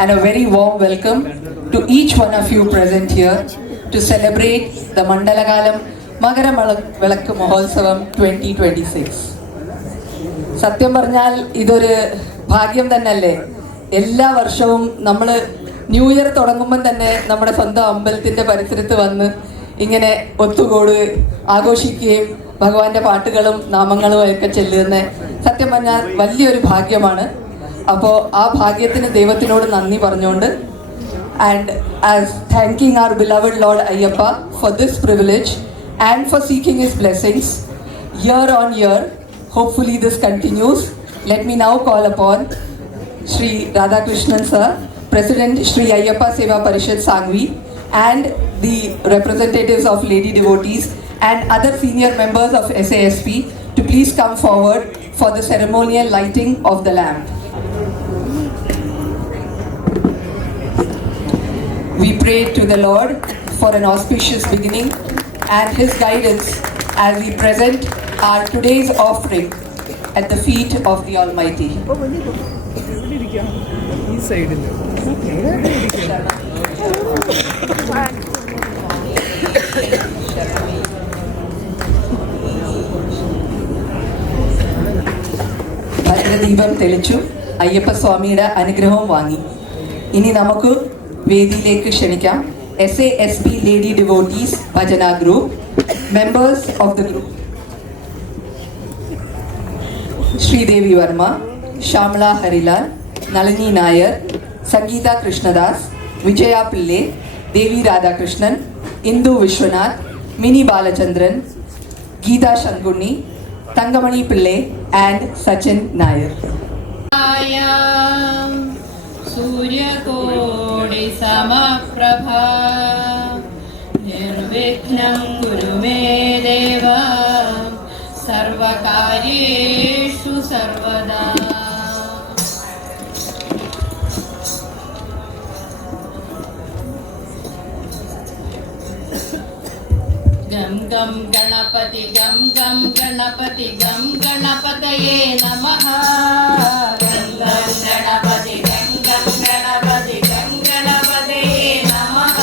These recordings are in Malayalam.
and a very warm welcome to each one of you present here to celebrate the Mandalagalam Magara Velakku Mahotsavam 2026. സത്യം പറഞ്ഞാൽ ഇതൊരു ഭാഗ്യം തന്നെയല്ലേ. എല്ലാ വർഷവും നമ്മൾ ന്യൂ ഇയർ തുടങ്ങുമ്പം തന്നെ നമ്മുടെ സ്വന്തം അമ്പലത്തിൻ്റെ പരിസരത്ത് വന്ന് ഇങ്ങനെ ഒത്തുകൂടുകയും ആഘോഷിക്കുകയും ഭഗവാന്റെ പാട്ടുകളും നാമങ്ങളും ഒക്കെ ചെല്ലുന്ന സത്യം പറഞ്ഞാൽ വലിയൊരു ഭാഗ്യമാണ്. അപ്പോൾ ആ ഭാഗ്യത്തിന് ദൈവത്തിനോട് നന്ദി പറഞ്ഞുകൊണ്ട് and as thanking our beloved Lord Ayyappa for this privilege and for seeking his blessings year on year, hopefully this continues. Let me now call upon Shri Radhakrishnan sir, President Shri Ayyappa Seva Parishad Sangvi, and the representatives of Lady Devotees and other senior members of SASP to please come forward for the ceremonial lighting of the lamp. We pray to the Lord for an auspicious beginning and his guidance as we present our today's offering at the feet of the Almighty. ഭദ്രദീപം തെളിച്ചു അയ്യപ്പ സ്വാമിയുടെ അനുഗ്രഹവും വാങ്ങി. ഇനി നമുക്ക് വേദിയിലേക്ക് ക്ഷണിക്കാം SASP Lady Devotees Bhajana Group, members of the group Shri Devi Verma, Shamla Harilal, Nalini Nair, Sangeeta Krishnadas, Vijaya Pillai, Devi Radhakrishnan, Indu Vishwanath, Mini Balachandran, Geeta Shanguni, Tangamani Pillai and Sachin Nair. सूर्यकोटि समप्रभा निर्विघ्नं कुरु मे देव सर्वकार्येषु सर्वदा. गं गं गणपति गं गं गणपति गं गणपतये नमः. गं गं गणपति गं गं गणपति गं गणपतये नमः.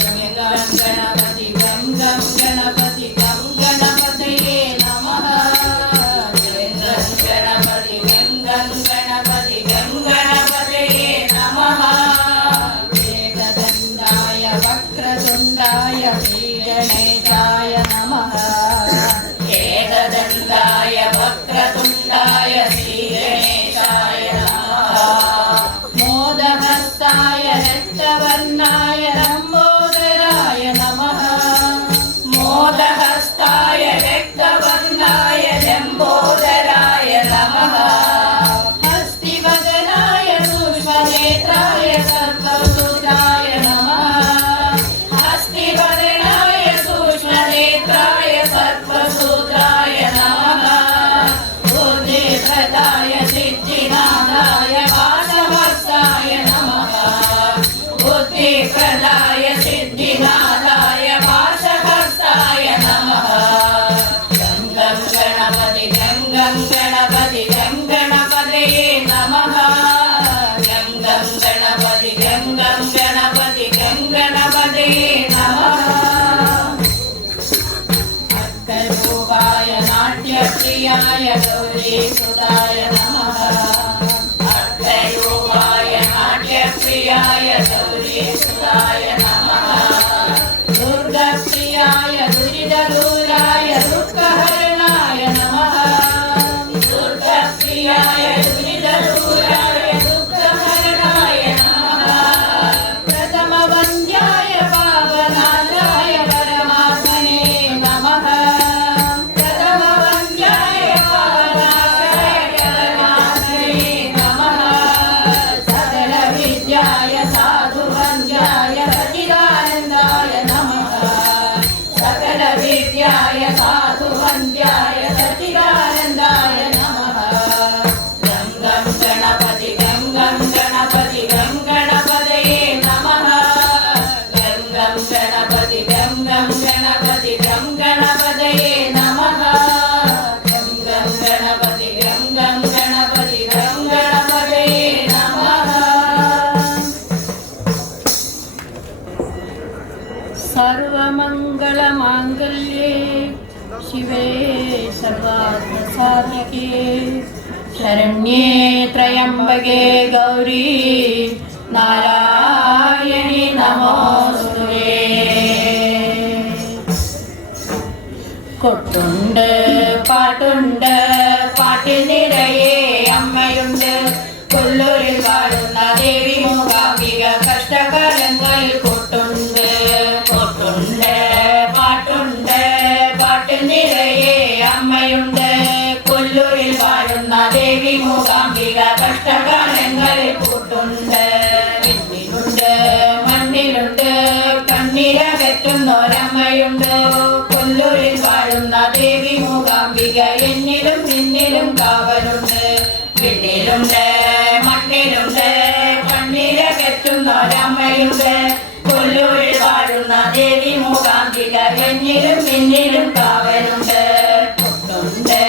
गं गं गणपति गं गं गणपति गं गणपतये नमः. गं गं गणपति गं गं गणपति गं गणपतये नमः. एकदन्ताय वक्रतुण्डाय गणेशाय नमः. एकदन्ताय वक्रतुण्डाय श्रीगणेशाय नमः. मोदहस्ताय रक्तवर्णाय लम्बोदराय नमः. मोदहस्ताय रक्तवर्णाय लम्बोदराय नमः. हस्तिवदनाय सूक्ष्मनेत्राय सर्पसूत्राय नमः. हस्तिवदनाय सूक्ष्मनेत्राय सर्पसूत्राय नमः. बुद्धिप्रदाय सिद्धिनादाय वासवस्ताय नमः. बुद्धिप्रदाय सिद्धिनादाय वासवस्ताय नमः. गं गं गणपति गं गं गणपति गं गणपतये नमः. गं गं गणपति गं गं गणपति गं गणपतये नमः. अर्थरूपाय नाट्यप्रियाय गौरीसुताय नमः. अर्थरूपाय नाट्यप्रियाय गौरीसुताय नमः. दुर्गप्रियाय दुरितदूराय दुःखहरणाय नमः. दुर्गप्रियाय दुरितदूराय दुःखहरणाय नमः. प्रथमवन्द्याय पावनाथाय परमात्मने नमः. प्रथमवन्द्याय पावनाथाय परमात्मने नमः. सकलविद्याय साधुवन्द्याय सच्चिदानन्दाय नमः. सकलविद्याय साधुवन्द्याय सच्चिदानन्दाय नमः. गं गं गणपति गं गं गणपति गं गणपतये नमः. गं गं गणपति गं गं गणपति गं गणपतये नमः. गं गं गणपति गं गं गणपति गं गणपतये नमः. शिवे सर्वार्थसाधिके शरण्ये त्र्यम्बके गौरी नारायणि नमोस्तुते കൊട്ടുണ്ട് പാട്ടുണ്ട് പാട്ടിൽ നിറയെ അമ്മയുണ്ട് കൊല്ലൂരിൽ വാഴുന്ന ദേവി മൂകാംബിക കഷ്ടകാലങ്ങളിൽ കൊട്ടുണ്ട് കൊട്ടുണ്ട് പാട്ടുണ്ട് പാട്ടിൽ നിറയെ അമ്മയുണ്ട് കൊല്ലൂരിൽ വാഴുന്ന ദേവി മൂകാംബിക കഷ്ടകാലങ്ങളിൽ കൂട്ടുണ്ട് വിണ്ണിലുണ്ട് മണ്ണിലുണ്ട് കണ്ണീരകറ്റുന്നൊരമ്മയുണ്ട് കൊല്ലൂരിൽ വാഴുന്ന ദേവി മൂകാംബിക എന്നിലും നിന്നിലും കാവലുണ്ട് വിണ്ണിലുണ്ട് മണ്ണിലുണ്ട് കണ്ണീരകറ്റുന്നൊരമ്മയുണ്ട് കൊല്ലൂരിൽ വാഴുന്ന ദേവി മൂകാംബിക എന്നിലും നിന്നിലും കാവലുണ്ട് കൊട്ടുണ്ട്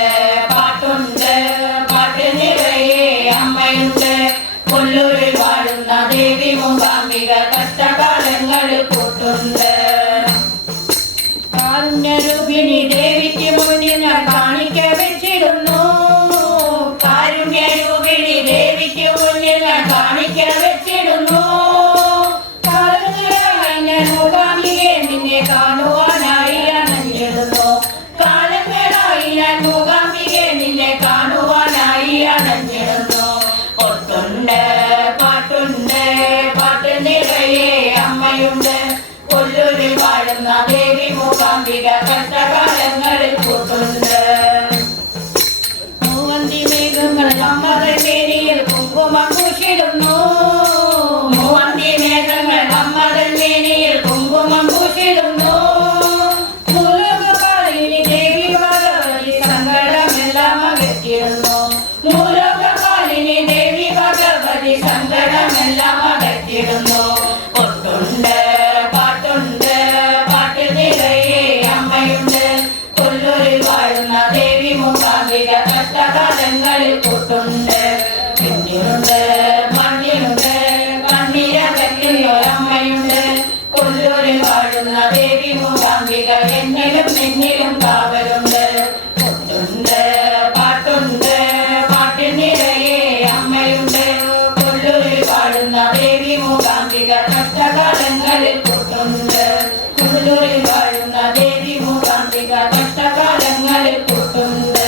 പാട്ടുണ്ട് പാട്ടിൽ നിറയെ അമ്മയുണ്ട് കൊല്ലൂരിൽ വാഴുന്ന ദേവി മൂകാംബിക കഷ്ടകാലങ്ങളിൽ കൂട്ടുണ്ട് കാരുണ്യരൂപിണി ദേവിക്ക് മുന്നിൽ ഞാൻ കാണിക്ക വെച്ചിടുന്നു കാരുണ്യരൂപിണി ദേവിക്ക് മുന്നിൽ ഞാൻ കാണിക്ക വെച്ചിടുന്നു കാലങ്ങളായി ഞാൻ മൂകാംബികയെ നിന്നെ കാണുവാനായി അണഞ്ഞിടുന്നു കാലങ്ങളായി ഞാൻ മൂകാംബികയെ നിന്നെ കാണുവാനായി അണഞ്ഞിടുന്നു ഒട്ടുണ്ട് പാട്ടുണ്ട് പാട്ട് നിറയെ അമ്മയുണ്ട് കൊല്ലൂരിൽ വാഴുന്ന ദേവി മൂകാംബിക കഷ്ടകാലങ്ങളിൽ കൂട്ടുണ്ട് മൂവന്തി മേഘങ്ങൾ അമ്മയുടെ മേനിയിൽ കുങ്കുമം പൂശിടുന്നു മൂവന്തി മേഘങ്ങൾ അമ്മയുടെ മേനിയിൽ കുങ്കുമം പൂശിടുന്നു മൂലകപാലിനി ദേവി ഭഗവതി സങ്കടമെല്ലാം അകറ്റിടുന്നു മൂലകപാലിനി ദേവി ഭഗവതി സങ്കടമെല്ലാം അകറ്റിടുന്നു ഒട്ടുണ്ട് പാട്ടുണ്ട് പാട്ടിൽ നിറയെ അമ്മയുണ്ട് കൊല്ലൂരിൽ വാഴുന്ന ദേവി മൂകാംബിക കഷ്ടകാലങ്ങളിൽ കൂട്ടുണ്ട് പിന്നിലുണ്ട് മണ്ണിലുണ്ട് കണ്ണീരകറ്റുന്നൊരമ്മയുണ്ട് കൊല്ലൂരിൽ വാഴുന്ന ദേവി മൂകാംബിക എന്നിലും നിന്നിലും കാവലുണ്ട് ഒട്ടുണ്ട് പാട്ടുണ്ട് പാട്ടിൽ നിറയെ അമ്മയുണ്ട് കൊല്ലൂരിൽ വാഴുന്ന ദേവി മൂകാംബിക കഷ്ടകാലങ്ങളിൽ കൂട്ടുണ്ട് കൊല്ലൂരിൽ വാഴുന്ന ദേവി മൂകാംബിക കഷ്ടകാലങ്ങളിൽ കൂട്ടുണ്ട്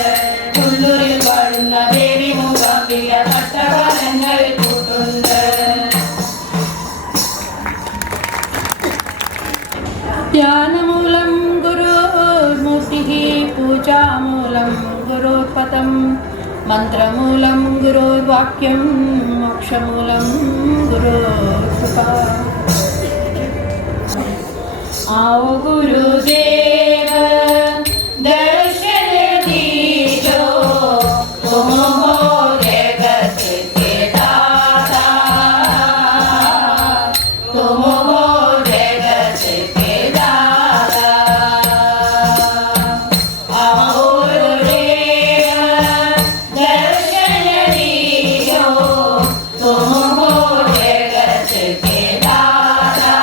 കൊല്ലൂരിൽ വാഴുന്ന ദേവി മൂകാംബിക കഷ്ടകാലങ്ങളിൽ കൂട്ടുണ്ട് ധ്യാനമൂലം ഗുരുർമൂർത്തിഃ പൂജാമൂലം ഗുരുർപദം മന്ത്രമൂലം ഗുരുർവാക്യം മോക്ഷമൂലം ഗുരുർകൃപാ आओ गुरुदेव दर्शन दीजो तुम हो जगत के दाता तुम हो जगत के दाता आओ गुरुदेव दर्शन दीजो तुम हो जगत के दाता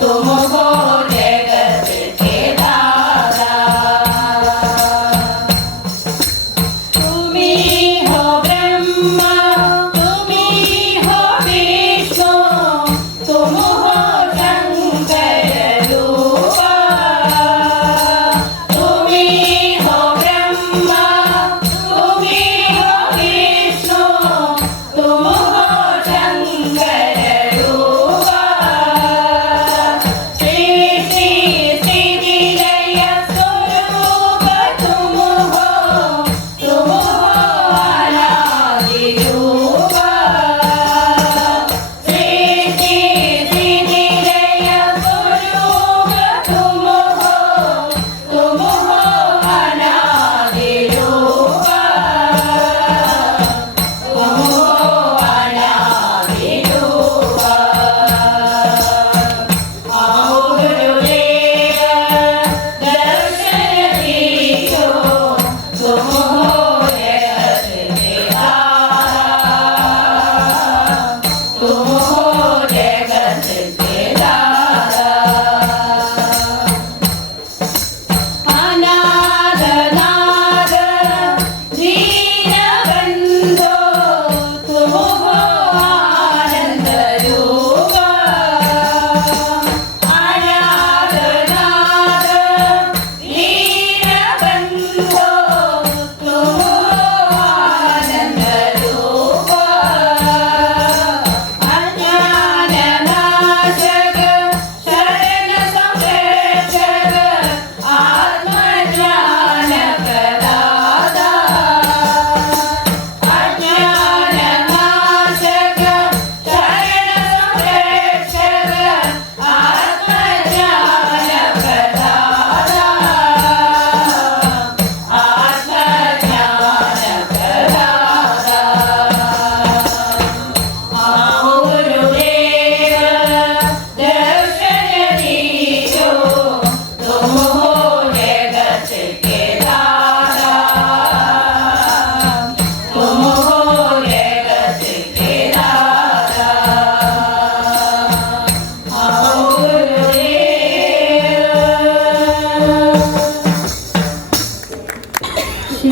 तुम हो जगत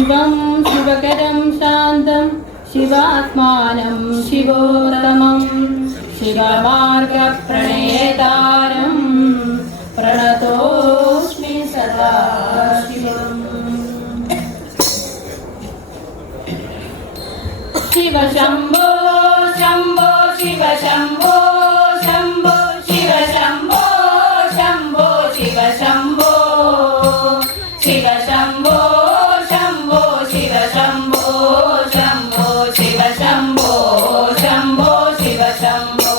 शिवं शिवकरं शान्तं शिवात्मानं शिवोत्तमं शिवमार्गप्रणेतारं प्रणतोऽस्मि सदा शिवम्। शिव शम्भो शम्भो शिव शम्भो शम्भो शिव शम्भो शम्भो शिव शम्भो शिव शम्भो शम्भो शिव शम्भो शम्भो शिव शम्भो शम्भो शिव शम्भो।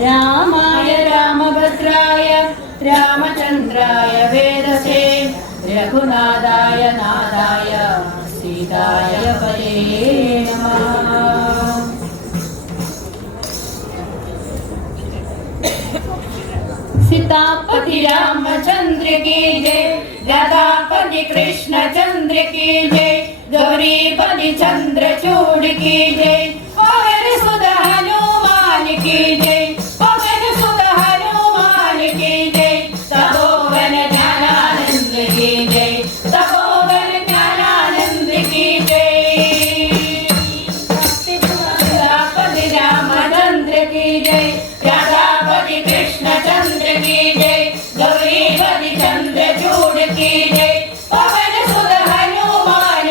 रामाय रामभद्राय रामचन्द्राय वेदसे रघुनाथाय नाथाय सीताय पते नमः। सीतापति रामचंद्र की जय, राधापति कृष्णचंद्र की जय, गौरीपति चंद्रचूड़ की जय, पवन सुत हनुमान की जय, पवन सुत हनुमान की जय, तपोवन ज्ञानानंद की जय, तपोवन ज्ञानानंद की जय। सीतापति रामचंद्र की जय, राधापति कृष्णचंद्र की जय, गौरीपति चंद्रचूड़ की जय, पवन सुत हनुमान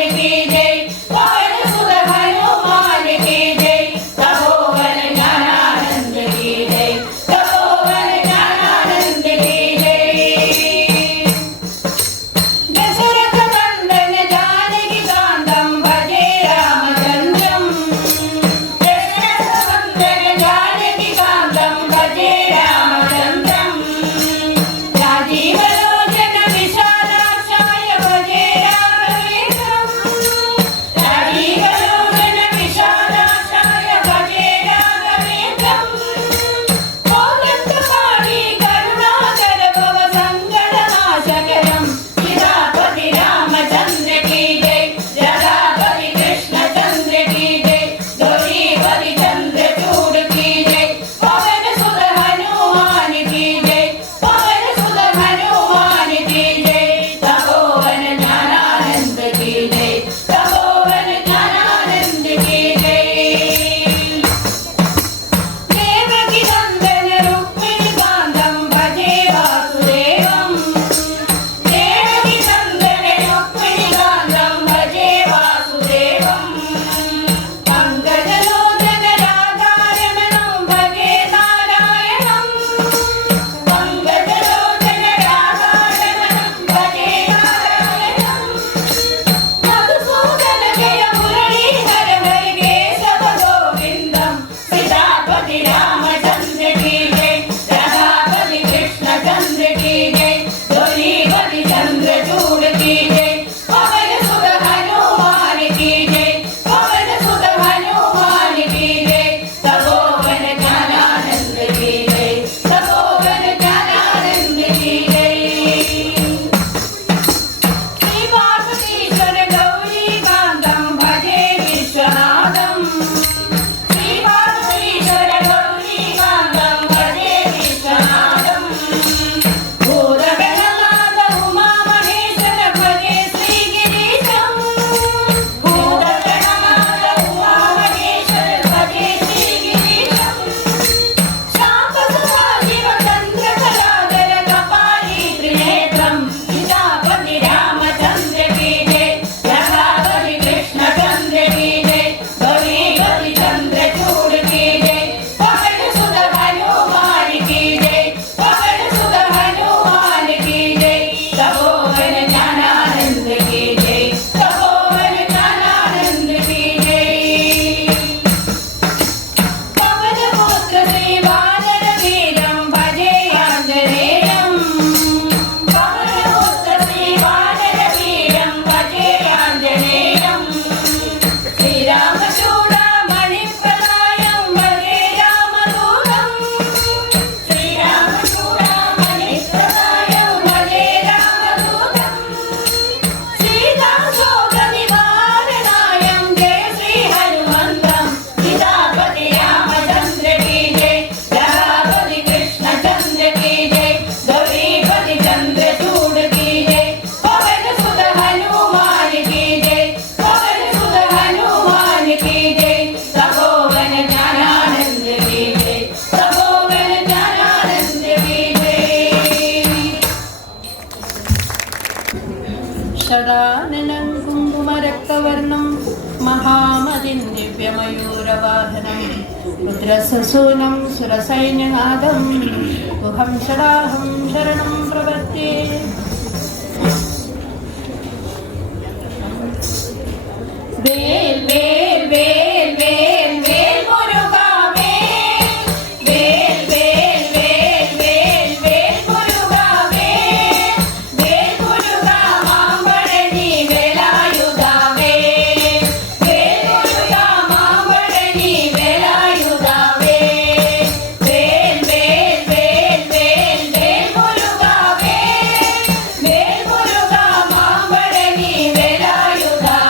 शदाननं कुङ्कुमरक्तवर्णं महामतिं दिव्यमयूरवाहनं रुद्रससूनं सुरसैन्यनादं गुहं षडाहं शरणं प्रपद्ये वेल वेल वेल वेल वेल मुरुगा वेल वेल वेल वेल वेल मुरुगा वेल मुरुगा मांबळनी वेलायुधा वेल मुरुगा मांबळनी वेलायुधा वेल वेल वेल वेल मुरुगा मांबळनी वेलायुधा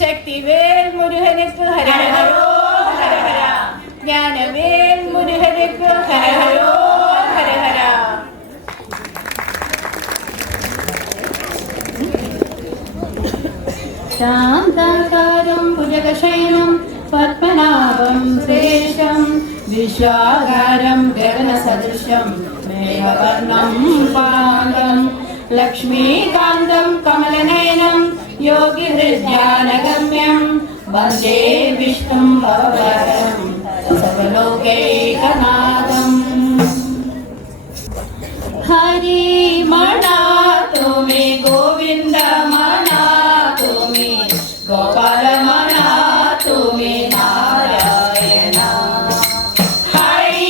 ശക്തിവേൽ മുരുകനുക്ക് ഹരഹരോ ഹരഹര ജ്ഞാനവേൽ മുരുകനുക്ക് ഹരഹരോ ഹരഹര ശാന്താകാരം ഭുജഗശയനം പത്മനാഭം ശ്രേഷ്ഠം വിശ്വാകാരം ഗഗനസദൃശം മേഘവർണം പാദം ലക്ഷ്മീകാന്തം കമലനയനം योगिहृद्यानगम्यं वन्दे विष्णुं भवभयं सर्वलोकैकनाथम् हरि मनातु मे गोविन्द मनातु मे गोपाल मनातु मे नारायण हरि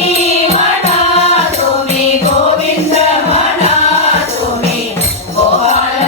मनातु मे गोविन्द मनातु मे गोपाल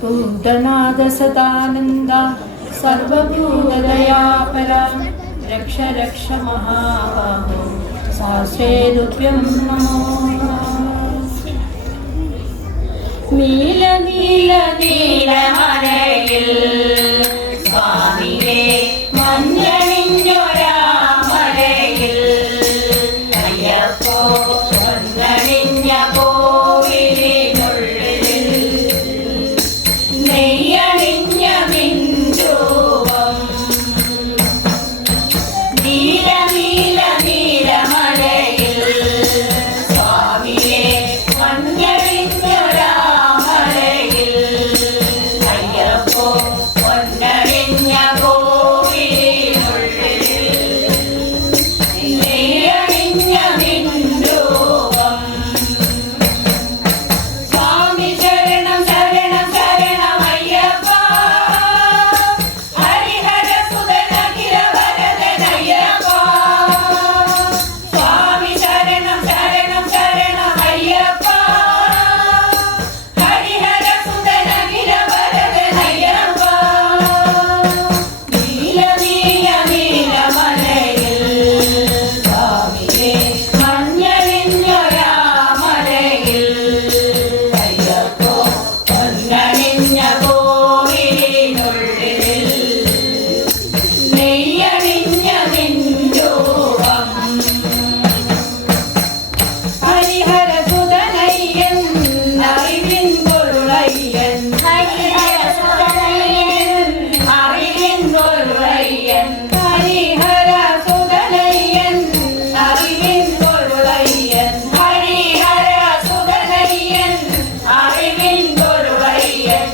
पूर्णनाद सदानन्द सर्वभूतदयापरा रक्ष रक्ष महाबाहो सहस्रेरुभ्यं नमो നീല നീല നീലമലയിൽ സ്വാമിയെ മഞ്ഞണിഞ്ഞൊരാമലയിൽ അയ്യപ്പോ മഞ്ഞണിഞ്ഞ കോവിലിനുള്ളിൽ നെയ്യണിഞ്ഞ മിൻരൂപം നീല നീല നീലമലയിൽ സ്വാമിയെ മഞ്ഞണിഞ്ഞൊരാമലയിൽ അയ്യപ്പോ പൊന്നണിഞ്ഞ കോവിലിനുള്ളിൽ നെയ്യണിഞ്ഞ മിൻരൂപം സ്വാമി ശരണം ശരണം ശരണമയ്യപ്പ ഹരിഹരസുതനഖില വരദനയ്യപ്പ സ്വാമി ശരണം ശരണം ശരണമയ്യപ്പ ഹരിഹരസുതനഖില വരദനയ്യപ്പ നീല നീല നീലമലയിൽ സ്വാമിയെ മഞ്ഞണിഞ്ഞൊരാമലയിൽ അയ്യപ്പോ പൊന്നണിഞ്ഞ കോവിലിനുള്ളിൽ നെയ്യണിഞ്ഞ മിൻരൂപം ഹരിഹരസുതനയ്യൻ അറിവിൻ പൊരുളയ്യൻ ഹരിഹരസുതനയ്യൻ അറിവിൻ പൊരുളയ്യൻ ഹരിഹരസുതനയ്യൻ അറിവിൻ പൊരുളയ്യൻ ഹരിഹരസുതനയ്യൻ അറിവിൻ പൊരുളയ്യൻ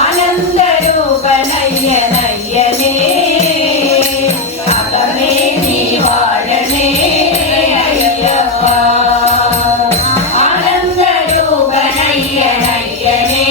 ആനന്ദരൂപനയ്യനയ്യനേ അകമേ നീ വാഴണേ അയ്യപ്പ ആനന്ദരൂപനയ്യനയ്യനേ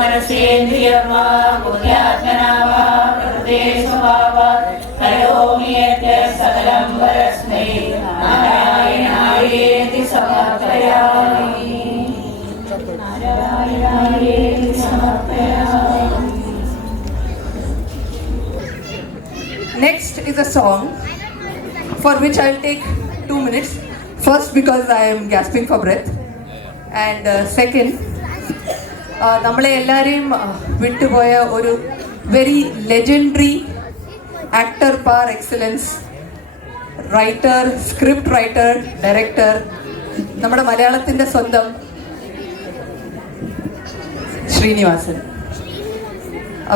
മനസേന്ദ്രിയർവാ ബുദ്ധ്യാത്മനാവാ പ്രകൃതേ സ്വഭാവാത് കരോമി യദ്യത് സകലം പരസ്മൈ നാരായണായേതി സമർപ്പയാമി. നാരായണായേതി സമർപ്പയാമി. Next is a song for which I'll take 2 minutes. First, because I am gasping for breath, and second, നമ്മളെ എല്ലാവരെയും വിട്ടുപോയ ഒരു very legendary actor par excellence, writer, script writer, director, നമ്മുടെ മലയാളത്തിൻ്റെ സ്വന്തം ശ്രീനിവാസൻ.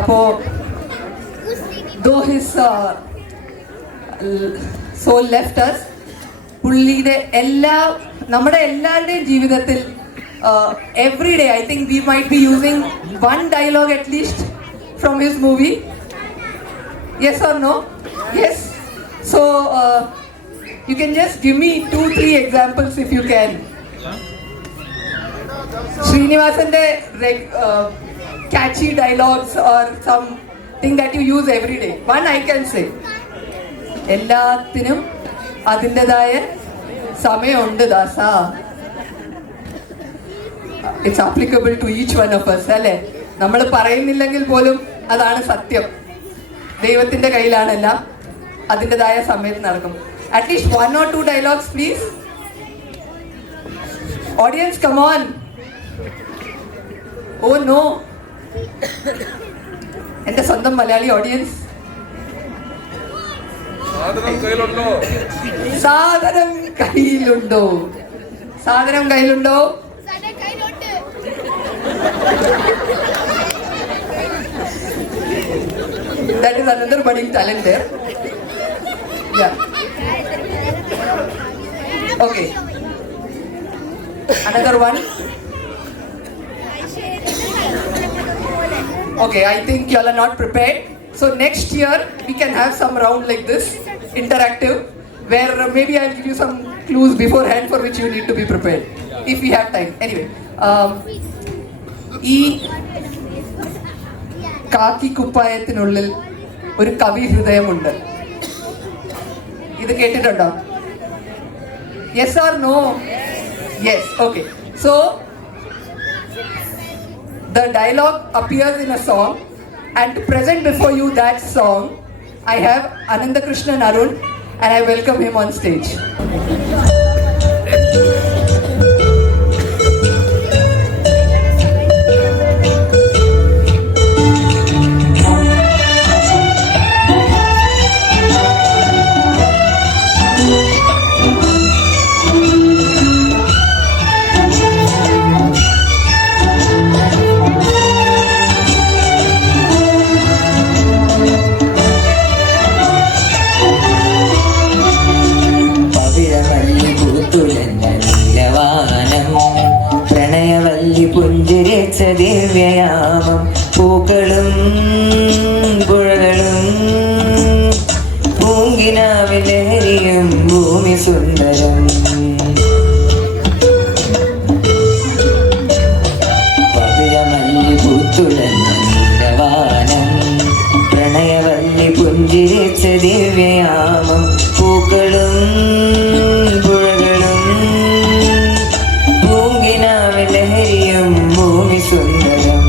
അപ്പോൾ though his soul left us, പുള്ളിയുടെ നമ്മുടെ എല്ലാവരുടെയും ജീവിതത്തിൽ every day I think we might be using one dialogue at least from his movie. Yes or no? Yes. So you can just give me 2-3 examples if you can. Srinivasante catchy dialogues or something that you use every day. One I can say. എല്ലാത്തിനും അതിൻ്റെതായ സമയമുണ്ട് ദാസ. It's applicable to each one of us, അല്ലേ? നമ്മൾ പറയുന്നില്ലെങ്കിൽ പോലും അതാണ് സത്യം. ദൈവത്തിൻ്റെ കയ്യിലാണെല്ലാം, അതിൻ്റെതായ സമയത്ത് നടക്കും. At least 1 or 2 dialogues please. Audience, come on. Oh no. എൻ്റെ സ്വന്തം മലയാളി ഓഡിയൻസ്, സാധനം കയ്യിലുണ്ടോ? സാധനം കയ്യിലുണ്ടോ? That is another budding talent there. Yeah. Okay. Another one. Okay, I think you all are not prepared. So next year we can have some round like this, interactive, where maybe I'll give you some clues beforehand for which you need to be prepared, if we have time. Anyway, ഈ കാക്കി കുപ്പായത്തിനുള്ളിൽ ഒരു കവി ഹൃദയമുണ്ട്. ഇത് കേട്ടിട്ടുണ്ടോ? Yes or no? Yes. Okay. So the dialogue appears in a song, and to present before you that song, I have Anandakrishnan Arun, and I welcome him on stage. പുഞ്ചിരിച്ച ദിവ്യയാമം പൂക്കളും പുഴകളും പൂങ്കിനാവിലഹരിയും ഭൂമി സുന്ദരം പവിഴമല്ലി പൂത്തുലഞ്ഞ നീലവാനം പ്രണയവല്ലി പുഞ്ചിരിച്ച ദിവ്യയാമം പൂക്കളും ലഹരിയും ഭൂമി സുന്ദരം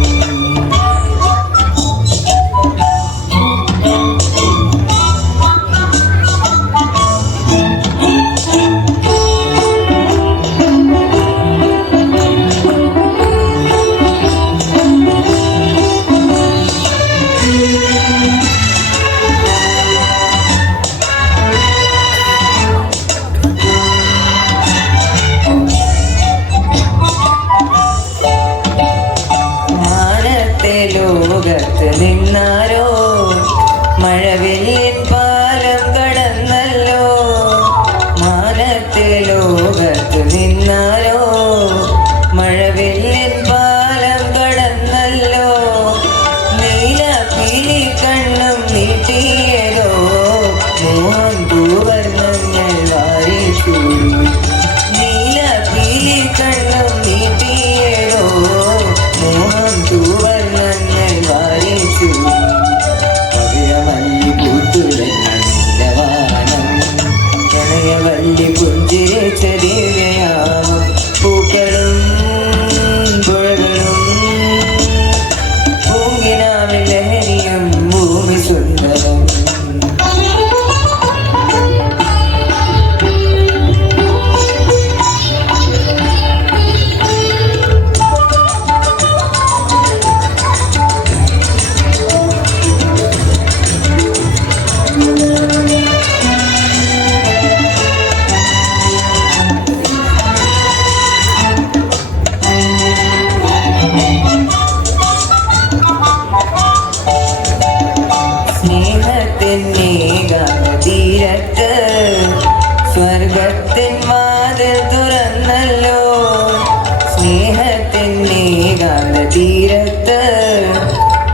സ്നേഹത്തിൻ്റെ കാന്ത തീരത്ത്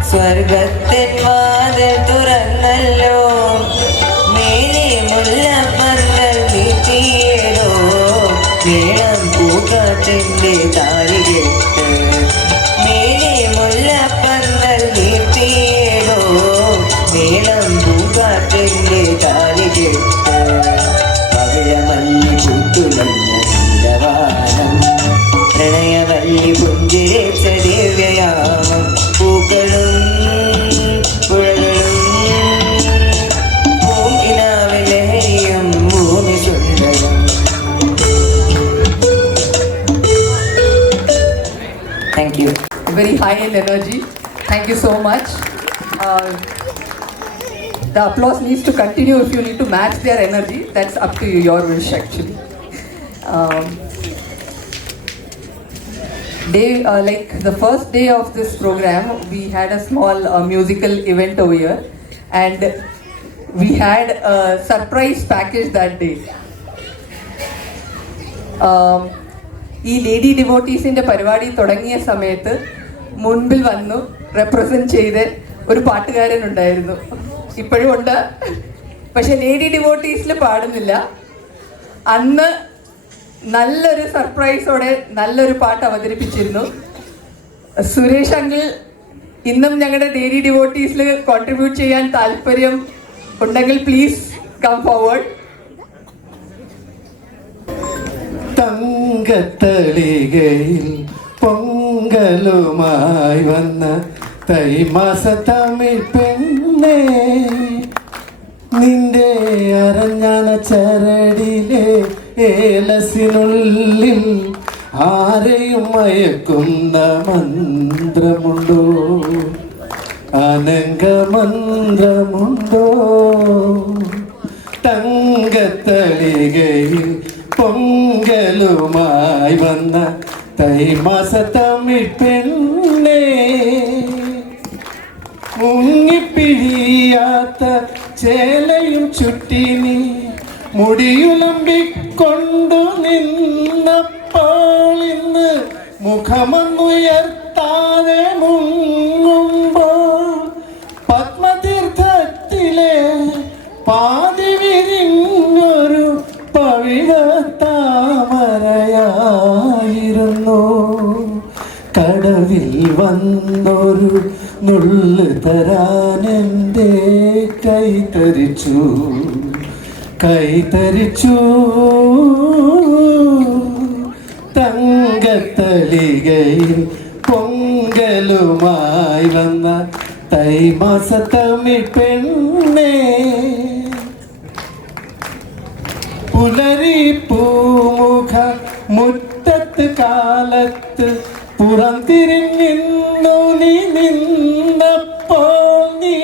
സ്വർഗത്തിൻ വാതിൽ തുറന്നല്ലോ മേലെ മുല്ലപ്പന്തൽ നീട്ടിയേടോ നീളം പൂക്കാറ്റിൻ്റെ താലികെട്ട് മേലെ മുല്ലപ്പന്തൽ നീട്ടിയേടോ നീളം പൂക്കാറ്റിൻ്റെ താലികെട്ട് പവിഴമല്ലി പൂത്തുലഞ്ഞ നീലവാനം പ്രണയവല്ലി പുഞ്ചിരിച്ച ദിവ്യയാമം പൂക്കളും പുഴകളും പൂങ്കിനാവിൽ ലഹരിയും ഭൂമി സുന്ദരം. Thank you. Very high in energy. Thank you so much. The applause needs to continue. If you need to match their energy, that's up to you, your wish actually. Like the first day of this program, we had a small musical event over here, and we had a surprise package that day. ഈ ലേഡി ഡിവോട്ടീസിൻ്റെ പരിപാടി തുടങ്ങിയ സമയത്ത് മുൻപിൽ വന്നു റെപ്രസെൻറ്റ് ചെയ്ത് ഒരു പാട്ടുകാരനുണ്ടായിരുന്നു, ഇപ്പോഴും ഉണ്ട്, പക്ഷെ ലേഡി ഡിവോട്ടീസിൽ പാടുന്നില്ല. അന്ന് നല്ലൊരു സർപ്രൈസോടെ നല്ലൊരു പാട്ട് അവതരിപ്പിച്ചിരുന്നു. സുരേഷ് അങ്കിൾ ഇന്നും ഞങ്ങളുടെ ലേഡി ഡിവോട്ടീസിൽ കോൺട്രിബ്യൂട്ട് ചെയ്യാൻ താല്പര്യം ഉണ്ടെങ്കിൽ പ്ലീസ് കം ഫോർവേഡ്. തങ്കത്തളികയിൽ പൊങ്കലുമായി വന്ന തൈമാസ തമിഴ് പെണ്ണേ നിന്റെ അരഞ്ഞാണ ചരടിലെ ഏലസിനുള്ളിൽ ആരെയും മയക്കുന്ന മന്ത്രമുണ്ടോ, അനങ്കമന്ത്രമുണ്ടോ? തങ്കത്തളികയിൽ പൊങ്കലുമായി വന്ന തൈമാസ തമിഴ് പെണ്ണേ മുങ്ങിപ്പിഴിയാത്ത ചേലയും ചുറ്റിനി മുടിയുലമ്പിക്കൊണ്ടു നിന്നപ്പോൾ ഇന്ന് മുഖമൊന്നുയർത്താതെ മുങ്ങുമ്പോൾ പത്മതീർത്ഥത്തിലെ പാതി വിരിഞ്ഞൊരു പവിഴത്താമരയായിരുന്നു. കടവിൽ വന്നൊരു നുള്ളു തരാനെൻ്റെ കൈതരിച്ചു തങ്കത്തളികയിൽ പൊങ്കലുമായി വന്ന തൈമാസ തമിഴ് പെണ്ണേ പുലരി പൂമുഖ മുറ്റത്ത് കാലത്ത് പുറം തിരിഞ്ഞിന്നു നീ നിന്നപ്പോൾ നീ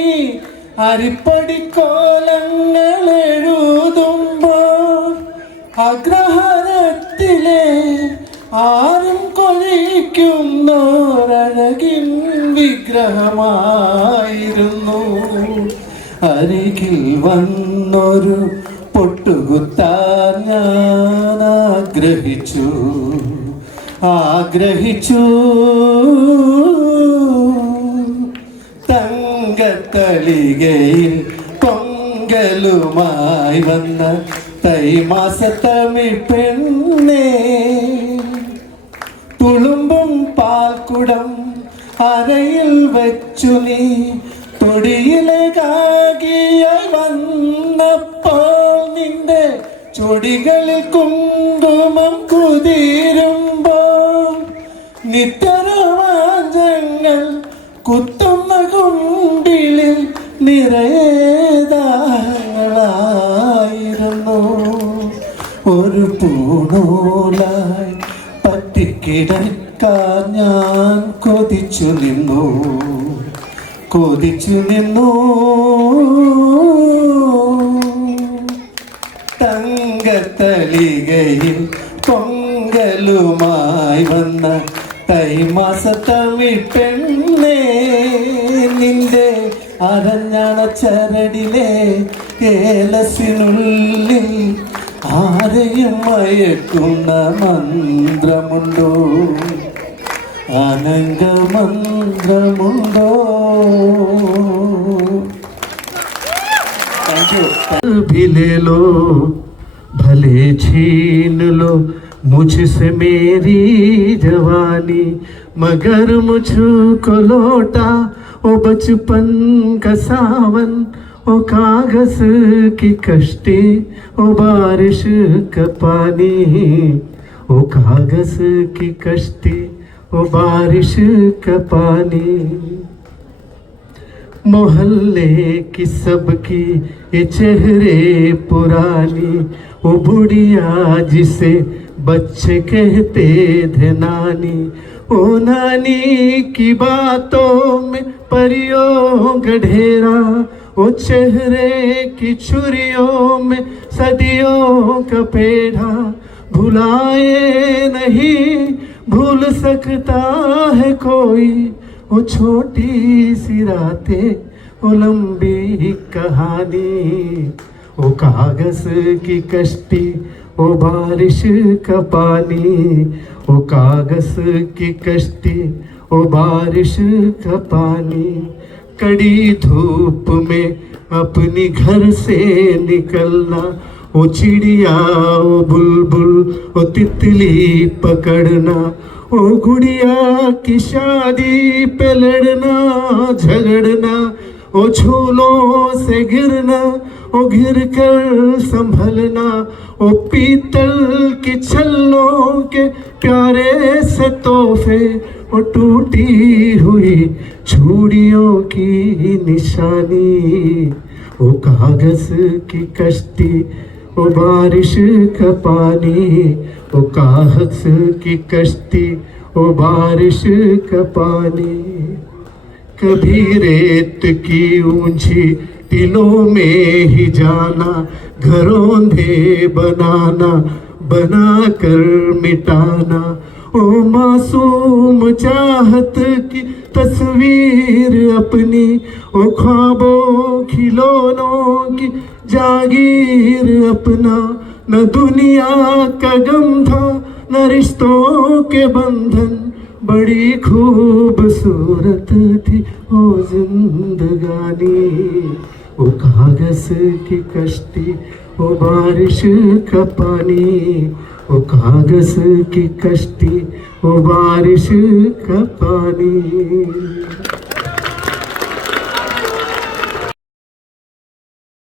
അരിപ്പടിക്കോലങ്ങൾ എഴുതുമ്പോൾ അഗ്രഹാരത്തിലെ ആരും കൊഴിക്കുന്നോരഴകിൻ വിഗ്രഹമായിരുന്നു. അരികിൽ വന്നൊരു പൊട്ടുകുത്താൻ ഞാൻ ആഗ്രഹിച്ചു തങ്കത്തളികയിൽ പൊങ്കലുമായി വന്ന തൈമാസ തമിഴ് പെണ്ണേ തുളുമ്പും പാൽക്കുടം അരയിൽ വെച്ചു നീ തൊടിയിലെ കാകിയായി വന്നപ്പോൾ നിന്റെ ചൊടികളിൽ കുങ്കുമം കുതിരുമ്പോൾ നിത്യരോമാഞ്ചങ്ങൾ കുത്തുന്ന കുണ്ടിലിൽ നിറയേതാങ്ങളായിരുന്നു. ഒരു പൂണൂലായി പറ്റിക്കിടക്കാൻ ഞാൻ കൊതിച്ചു നിന്നു തങ്കത്തളികയിൽ പൊങ്കലുമായി വന്ന തൈമാസ തമിഴ് പെണ്ണേ നിന്റെ അരഞ്ഞാണ ചരടിലെ ഏലസിനുള്ളിൽ ആരെയും മയക്കുന്ന മന്ത്രമുണ്ടോ? ആനന്ദമന്ത്രമുണ്ടോ? भी ले लो भले छीन लो मुझसे मेरी जवानी, मगर मुझको लौटा ओ बचपन का सावन, ओ कागज की कश्ती, ओ बारिश का पानी, ओ कागज की कश्ती, ओ बारिश का पानी। मोहल्ले की सबकी ये चेहरे पुरानी, वो बुढ़िया जिसे बच्चे कहते थे नानी, ओ नानी की बातों में परियों का ढेरा, ओ चेहरे की छुरियों में सदियों का पेड़ा, भुलाए नहीं भूल सकता है कोई, वो छोटी सी रातें, वो लंबी कहानी, वो कागज की कश्ती, वो बारिश का पानी, वो कागज की कश्ती, वो बारिश का पानी। कड़ी धूप में अपनी घर से निकलना, वो चिड़िया, वो बुलबुल, वो तितली पकड़ना, ओ गुड़िया की शादी पे लड़ना झगड़ना, ओ झूलों से गिरना, ओ गिर कर संभलना, ओ पीतल की छल्लों के प्यारे से तोहफे, ओ टूटी हुई चूड़ियों की निशानी, ओ कागज की कश्ती, ओ बारिश का पानी, ओ कागज की कश्ती, ओ बारिश का पानी। कभी रेत की ऊंची टीलों में ही जाना, घरौंधे बनाना, बना कर मिटाना, ओ मासूम चाहत की तस्वीर अपनी, ओ ख्वाबों खिलौनों की जागीर अपना, न दुनिया का गम था न रिश्तों के बंधन, बड़ी खूबसूरत थी वो जिंदगानी, वो कागज की कश्ती, वो बारिश का पानी, वो कागज की कश्ती, वो बारिश का पानी।